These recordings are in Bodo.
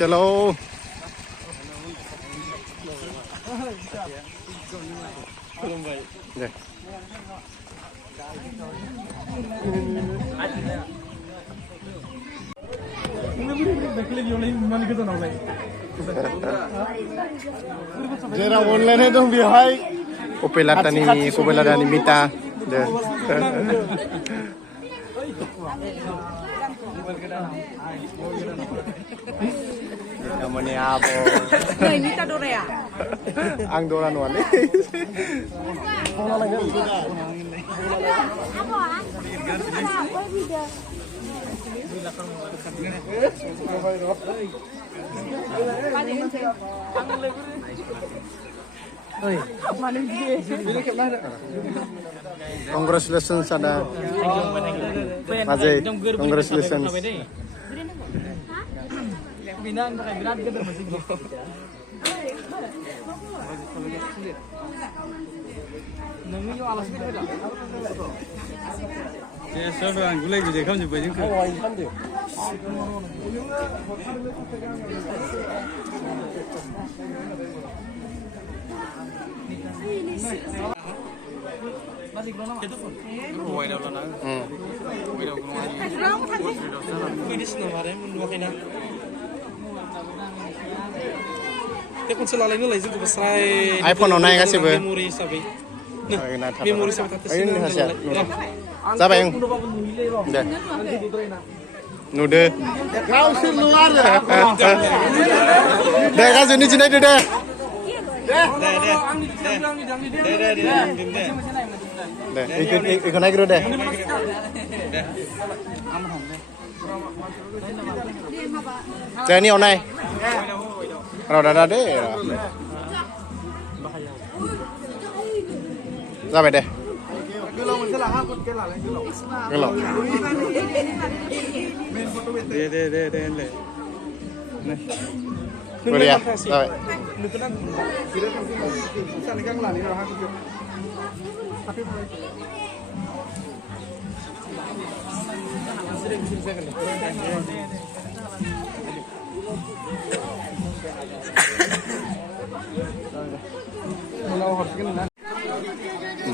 चलो जेरा अनलाइन दं बेवहाय कपेलादानि मिटा दे namanya apa? Nah, ini kita Dora ya? Ang Dora nuane. Congratulations ada. Mazai, congratulations. Binaan pakai berat gitu masih gitu. Nunggu alas gitu dah. Ya, saya orang gulai juga kamu juga jengkel. Oh, ini kan dia. Masih belum ada. Oh, ada belum ada. Ada belum ada. Ini senang ada menurut kena. Tekun selalu ini lagi juga besar. iPhone online kan sih bu? Memori sabi. Memori sabi tapi sih. Ini hasil. Siapa yang? Dah. Nude. Kau sih luar ya. Dah kan sini sini deh. Dah. Ikut naik dulu deh. Jadi ini online. Kalau dah deh. Sampai deh. Gelap. Deh. Boleh ya. Sampai.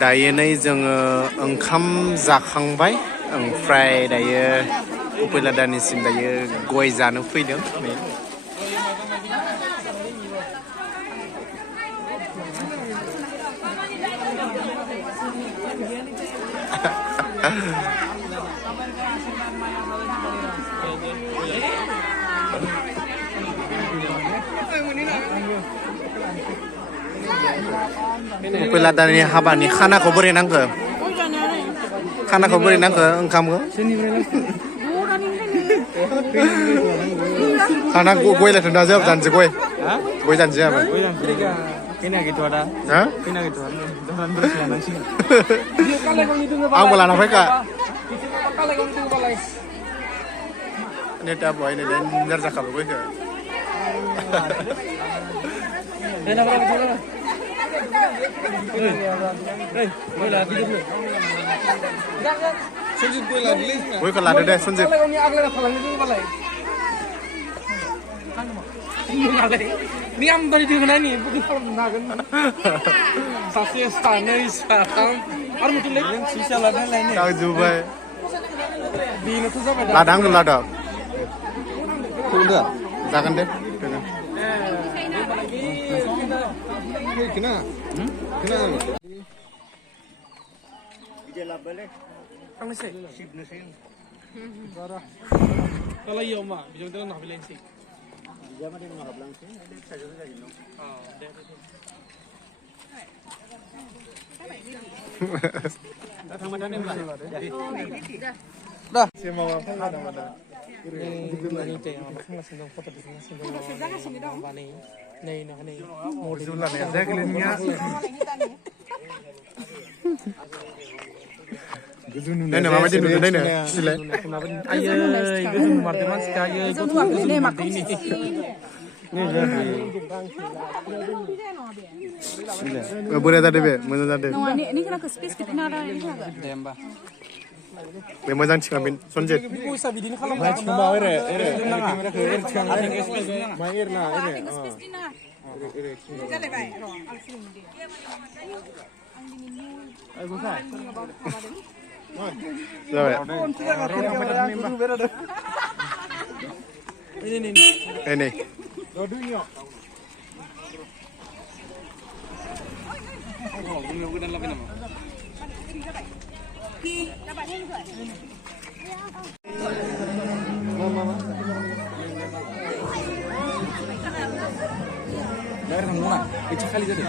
दायो नै जोङो ओंखाम जाखांबाय ओमफ्राय दायो कपेलादानिसिम दायो गय जानो फैदों कपेलादानि हाबानि खानाखौ बोरै नांगौ खानाखौ बोरै नांगौ ओंखामखौ खाना गयलाथ' दा जोब जानोसै गय जानोसै आरो Kena gitu ada. Hah? Kena gitu ada. Jangan bersihan nanti. Ang wala na ka. Ini dah boy ini dan nerja kalau gue ke. Kena berapa jual? Hei, gue lagi dulu. Sunjut gue lagi. Gue kalau ada deh sunjut. Kalau ni agak kalau ni tu balai. Ni am dari di mana ni? Bukan orang nagan. Sasi stana isatang. Ar mungkin lagi sisa ladang lain. Tahu juga. Di itu siapa? Ladang tu ladang. Sudah. Jangan deh. Kena. Kena. Ijazah balik. Kang nasi. Sip nasi. Kalau iya mak, bijak tu nak beli nasi. Jangan dia ngahap langsung. Ada saja saja ni. Ah, dah. Dah. Dah. Semua apa ada. Ini teh apa langsung dong foto di langsung dong. Apa nih? Nih. Mau di Sudah nih, saya kelihnya. Nenek mama jadi dulu nenek. Sila. Ayo, itu teman-teman sekali. Itu ini. Boleh tadi be, mana tadi? Ini kena ke space kita nara ini agak. Demba. Be mana cik amin, sonjet. Bisa bidin kalau Baik semua ere. Kamera ke ere cang ada space na. Mair na ere. Ke space di na. Jadi baik. Ini. Bayar kan mana? Itu kali tadi.